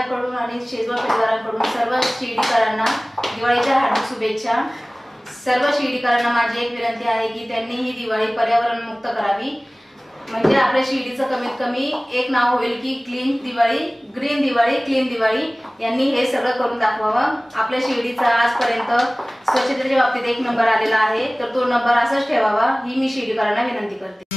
माझ्याकडून आणि शेजवळ परिवाराकडून सर्व शिर्डीकरांना दिवाळीच्या हार्दिक शुभेच्छा। सर्व शिर्डीकरांना माझी एक विनंती आहे की त्यांनी ही दिवाळी पर्यावरण मुक्त करावी, म्हणजे आपल्या शिर्डीचं कमीत कमी एक नाव होईल की clean Diwali, green Diwali, clean Diwali. यांनी हे सगळं करून दाखवावं। आपल्या शिर्डीचा आजपर्यंत स्वच्छतेच्या बाबतीत एक नंबर आलेला आहे, तर तो नंबर असाच ठेवावा ही मी शिर्डीकरांना विनंती करते।